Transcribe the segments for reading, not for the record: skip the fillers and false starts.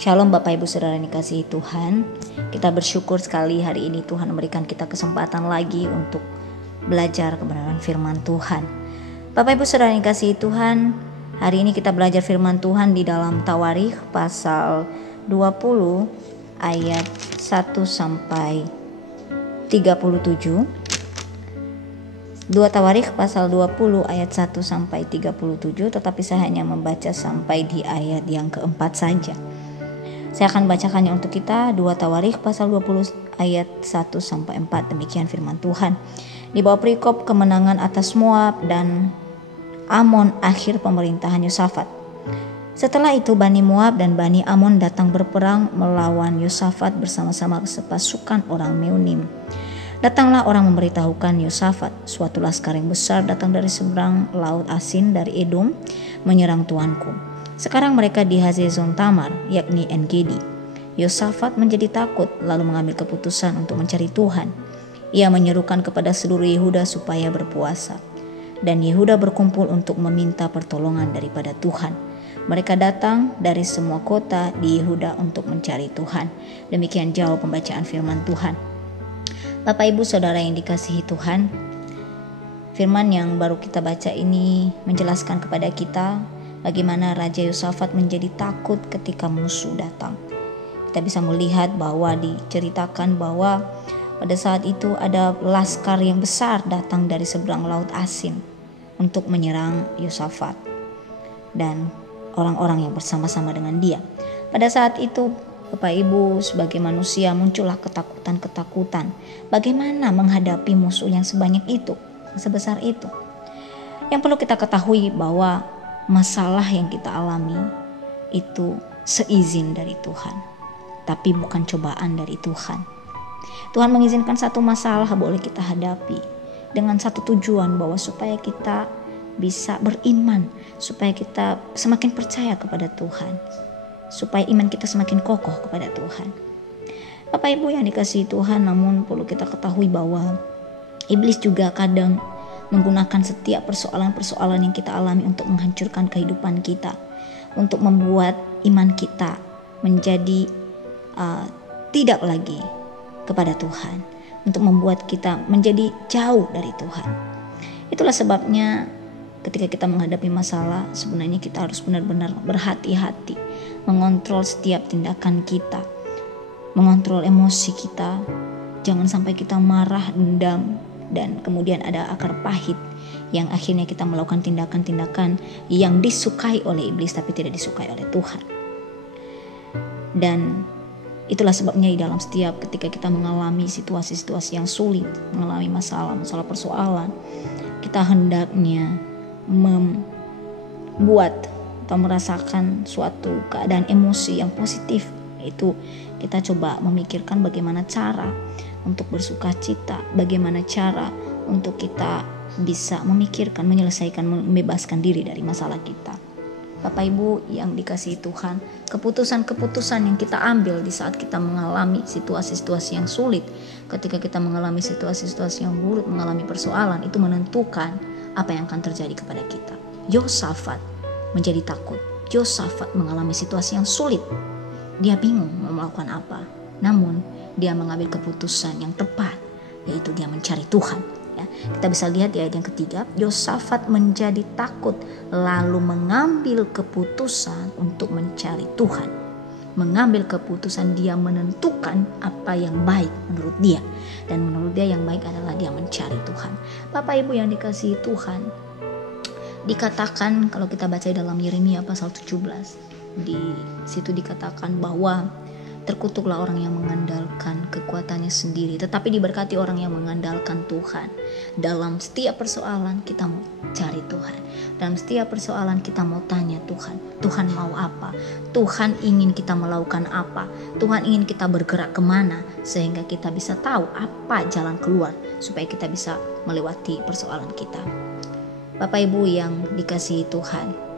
Shalom Bapak Ibu Saudara yang dikasihi Tuhan. Kita bersyukur sekali hari ini Tuhan memberikan kita kesempatan lagi untuk belajar kebenaran firman Tuhan. Bapak Ibu Saudara yang dikasihi Tuhan, hari ini kita belajar firman Tuhan di dalam Tawarikh pasal 20 ayat 1 sampai 37. 2 Tawarikh pasal 20 ayat 1 sampai 37, tetapi saya hanya membaca sampai di ayat yang keempat saja. Saya akan bacakannya untuk kita. 2 Tawarikh pasal 20 ayat 1 sampai 4. Demikian firman Tuhan. Di bawah perikop kemenangan atas Moab dan Amon akhir pemerintahan Yosafat. Setelah itu Bani Moab dan Bani Amon datang berperang melawan Yosafat bersama-sama sepasukan orang Meunim. Datanglah orang memberitahukan Yosafat, suatu laskar yang besar datang dari seberang laut Asin dari Edom menyerang tuanku. Sekarang mereka di Hazezon Tamar, yakni En-Gedi. Yosafat menjadi takut lalu mengambil keputusan untuk mencari Tuhan. Ia menyerukan kepada seluruh Yehuda supaya berpuasa. Dan Yehuda berkumpul untuk meminta pertolongan daripada Tuhan. Mereka datang dari semua kota di Yehuda untuk mencari Tuhan. Demikian jauh pembacaan firman Tuhan. Bapak Ibu Saudara yang dikasihi Tuhan, firman yang baru kita baca ini menjelaskan kepada kita bagaimana Raja Yosafat menjadi takut ketika musuh datang. Kita bisa melihat bahwa diceritakan bahwa pada saat itu ada laskar yang besar datang dari seberang laut Asin untuk menyerang Yosafat dan orang-orang yang bersama-sama dengan dia. Pada saat itu Bapak Ibu sebagai manusia muncullah ketakutan-ketakutan. Bagaimana menghadapi musuh yang sebanyak itu, sebesar itu. Yang perlu kita ketahui bahwa masalah yang kita alami itu seizin dari Tuhan, tapi bukan cobaan dari Tuhan. Tuhan mengizinkan satu masalah boleh kita hadapi dengan satu tujuan, bahwa supaya kita bisa beriman, supaya kita semakin percaya kepada Tuhan, supaya iman kita semakin kokoh kepada Tuhan. Bapak Ibu yang dikasihi Tuhan, namun perlu kita ketahui bahwa iblis juga kadang menggunakan setiap persoalan-persoalan yang kita alami untuk menghancurkan kehidupan kita, untuk membuat iman kita menjadi tidak lagi kepada Tuhan, untuk membuat kita menjadi jauh dari Tuhan. Itulah sebabnya ketika kita menghadapi masalah, sebenarnya kita harus benar-benar berhati-hati, mengontrol setiap tindakan kita, mengontrol emosi kita. Jangan sampai kita marah, dendam, dan kemudian ada akar pahit yang akhirnya kita melakukan tindakan-tindakan yang disukai oleh iblis tapi tidak disukai oleh Tuhan. Dan itulah sebabnya di dalam setiap ketika kita mengalami situasi-situasi yang sulit, mengalami masalah persoalan, kita hendaknya membuat atau merasakan suatu keadaan emosi yang positif, yaitu kita coba memikirkan bagaimana cara untuk bersuka cita, bagaimana cara untuk kita bisa memikirkan, menyelesaikan, membebaskan diri dari masalah kita. Bapak Ibu yang dikasihi Tuhan, keputusan-keputusan yang kita ambil di saat kita mengalami situasi-situasi yang sulit, ketika kita mengalami situasi-situasi yang buruk, mengalami persoalan, itu menentukan apa yang akan terjadi kepada kita. Yosafat menjadi takut. Yosafat mengalami situasi yang sulit. Dia bingung mau melakukan apa. Namun dia mengambil keputusan yang tepat, yaitu dia mencari Tuhan. Ya, kita bisa lihat di ayat yang ketiga, Yosafat menjadi takut lalu mengambil keputusan untuk mencari Tuhan. Mengambil keputusan, dia menentukan apa yang baik menurut dia, dan menurut dia yang baik adalah dia mencari Tuhan. Bapak Ibu yang dikasihi Tuhan, dikatakan kalau kita baca dalam Yeremia pasal 17, di situ dikatakan bahwa terkutuklah orang yang mengandalkan kekuatannya sendiri, tetapi diberkati orang yang mengandalkan Tuhan. Dalam setiap persoalan kita mau cari Tuhan. Dalam setiap persoalan kita mau tanya Tuhan. Tuhan mau apa? Tuhan ingin kita melakukan apa? Tuhan ingin kita bergerak kemana? Sehingga kita bisa tahu apa jalan keluar supaya kita bisa melewati persoalan kita. Bapak Ibu yang dikasihi Tuhan,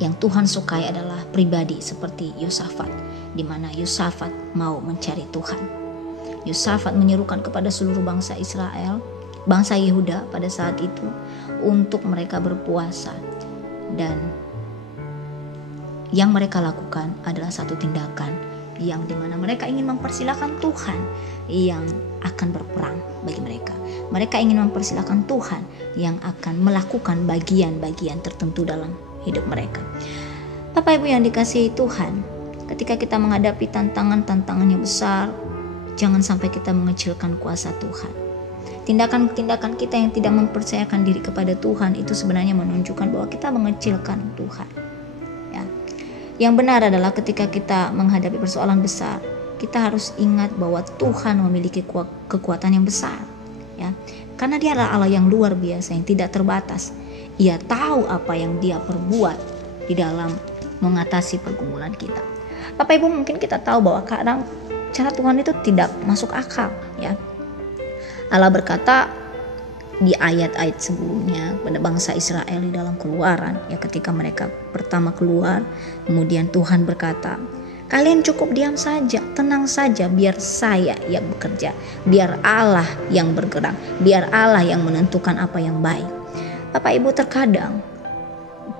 yang Tuhan sukai adalah pribadi seperti Yosafat, di mana Yosafat mau mencari Tuhan. Yosafat menyerukan kepada seluruh bangsa Israel, bangsa Yehuda pada saat itu, untuk mereka berpuasa. Dan yang mereka lakukan adalah satu tindakan yang dimana mereka ingin mempersilahkan Tuhan yang akan berperang bagi mereka. Mereka ingin mempersilahkan Tuhan yang akan melakukan bagian-bagian tertentu dalam hidup mereka. Bapak Ibu yang dikasihi Tuhan, ketika kita menghadapi tantangan-tantangan yang besar, jangan sampai kita mengecilkan kuasa Tuhan. Tindakan-tindakan kita yang tidak mempercayakan diri kepada Tuhan itu sebenarnya menunjukkan bahwa kita mengecilkan Tuhan. Ya. Yang benar adalah ketika kita menghadapi persoalan besar, kita harus ingat bahwa Tuhan memiliki kekuatan yang besar. Ya. Karena Dia adalah Allah yang luar biasa, yang tidak terbatas. Ia tahu apa yang Dia perbuat di dalam mengatasi pergumulan kita. Bapak Ibu, mungkin kita tahu bahwa kadang cara Tuhan itu tidak masuk akal, ya. Allah berkata di ayat-ayat sebelumnya pada bangsa Israel di dalam Keluaran, ya, ketika mereka pertama keluar, kemudian Tuhan berkata, kalian cukup diam saja, tenang saja, biar saya yang bekerja, biar Allah yang bergerak, biar Allah yang menentukan apa yang baik. Bapak Ibu, terkadang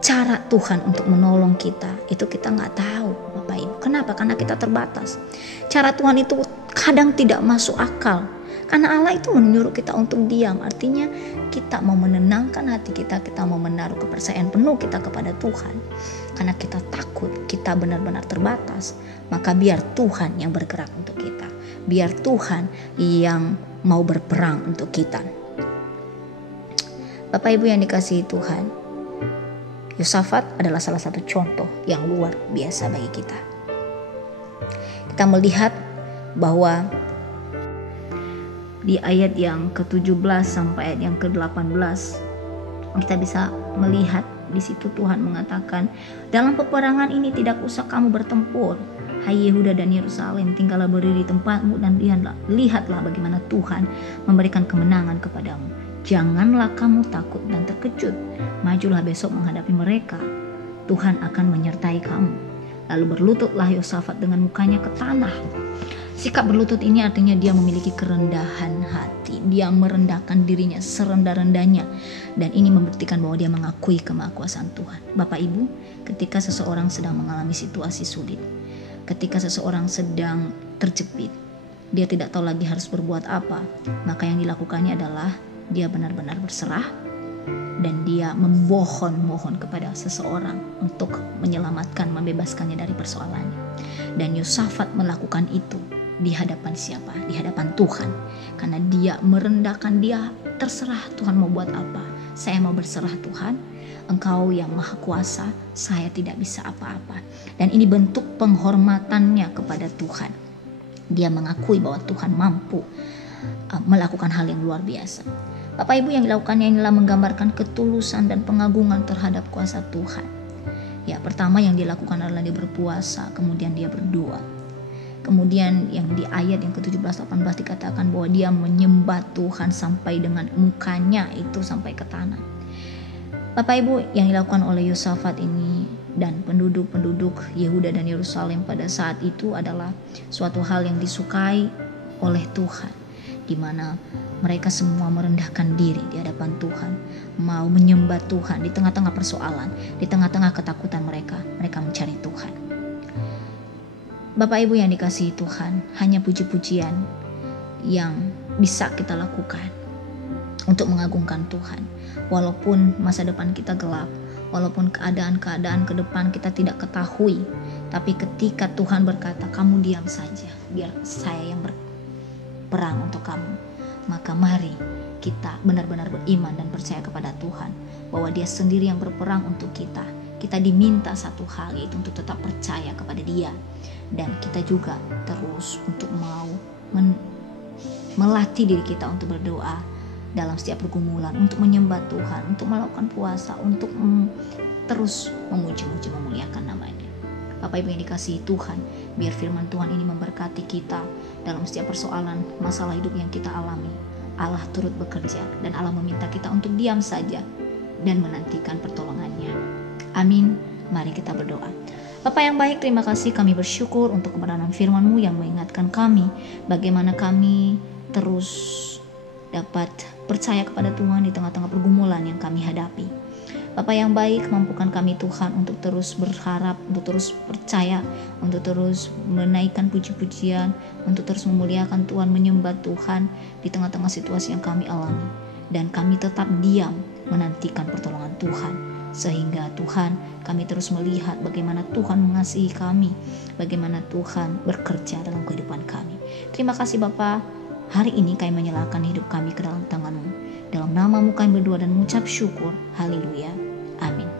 cara Tuhan untuk menolong kita itu kita nggak tahu, Bapak Ibu. Kenapa? Karena kita terbatas. Cara Tuhan itu kadang tidak masuk akal. Karena Allah itu menyuruh kita untuk diam. Artinya kita mau menenangkan hati kita, kita mau menaruh kepercayaan penuh kita kepada Tuhan. Karena kita takut, kita benar-benar terbatas. Maka biar Tuhan yang bergerak untuk kita. Biar Tuhan yang mau berperang untuk kita. Bapak Ibu yang dikasihi Tuhan, Yosafat adalah salah satu contoh yang luar biasa bagi kita. Kita melihat bahwa di ayat yang ke-17 sampai ayat yang ke-18 kita bisa melihat di situ Tuhan mengatakan, dalam peperangan ini tidak usah kamu bertempur, hai Yehuda dan Yerusalem, tinggallah berdiri di tempatmu dan lihatlah bagaimana Tuhan memberikan kemenangan kepadamu. Janganlah kamu takut dan terkejut, majulah besok menghadapi mereka, Tuhan akan menyertai kamu. Lalu berlututlah Yosafat dengan mukanya ke tanah. Sikap berlutut ini artinya dia memiliki kerendahan hati. Dia merendahkan dirinya serendah-rendahnya. Dan ini membuktikan bahwa dia mengakui kemahakuasaan Tuhan. Bapak Ibu, ketika seseorang sedang mengalami situasi sulit, ketika seseorang sedang terjepit, dia tidak tahu lagi harus berbuat apa, maka yang dilakukannya adalah dia benar-benar berserah dan dia memohon kepada seseorang untuk menyelamatkan, membebaskannya dari persoalannya. Dan Yosafat melakukan itu di hadapan siapa? Di hadapan Tuhan. Karena dia merendahkan, dia terserah Tuhan mau buat apa. Saya mau berserah Tuhan, Engkau yang maha kuasa, saya tidak bisa apa-apa. Dan ini bentuk penghormatannya kepada Tuhan. Dia mengakui bahwa Tuhan mampu melakukan hal yang luar biasa. Bapak Ibu, yang dilakukannya inilah menggambarkan ketulusan dan pengagungan terhadap kuasa Tuhan. Ya, pertama yang dilakukan adalah dia berpuasa, kemudian dia berdoa. Kemudian yang di ayat yang ke-17-18 dikatakan bahwa dia menyembah Tuhan sampai dengan mukanya itu sampai ke tanah. Bapak Ibu, yang dilakukan oleh Yosafat ini dan penduduk-penduduk Yehuda dan Yerusalem pada saat itu adalah suatu hal yang disukai oleh Tuhan, di mana mereka semua merendahkan diri di hadapan Tuhan, mau menyembah Tuhan di tengah-tengah persoalan, di tengah-tengah ketakutan mereka mencari Tuhan. Bapak Ibu yang dikasihi Tuhan, hanya puji-pujian yang bisa kita lakukan untuk mengagungkan Tuhan. Walaupun masa depan kita gelap, walaupun keadaan-keadaan ke depan kita tidak ketahui, tapi ketika Tuhan berkata, kamu diam saja, biar saya yang berperang untuk kamu, maka mari kita benar-benar beriman dan percaya kepada Tuhan bahwa Dia sendiri yang berperang untuk kita. Kita diminta satu hal, yaitu untuk tetap percaya kepada Dia, dan kita juga terus untuk mau melatih diri kita untuk berdoa dalam setiap pergumulan, untuk menyembah Tuhan, untuk melakukan puasa, untuk terus memuji-muji, memuliakan namanya. Bapak Ibu yang dikasihi Tuhan, biar firman Tuhan ini memberkati kita dalam setiap persoalan masalah hidup yang kita alami. Allah turut bekerja dan Allah meminta kita untuk diam saja dan menantikan pertolongannya. Amin. Mari kita berdoa. Bapa yang baik, terima kasih, kami bersyukur untuk kebenaran firman-Mu yang mengingatkan kami bagaimana kami terus dapat percaya kepada Tuhan di tengah-tengah pergumulan yang kami hadapi. Bapa yang baik, mampukan kami Tuhan untuk terus berharap, untuk terus percaya, untuk terus menaikkan puji-pujian, untuk terus memuliakan Tuhan, menyembah Tuhan di tengah-tengah situasi yang kami alami. Dan kami tetap diam menantikan pertolongan Tuhan. Sehingga Tuhan, kami terus melihat bagaimana Tuhan mengasihi kami, bagaimana Tuhan bekerja dalam kehidupan kami. Terima kasih Bapa, hari ini kami menyerahkan hidup kami ke dalam tangan-Mu. Dalam nama-Mu kami berdoa dan mengucap syukur. Haleluya. Amin.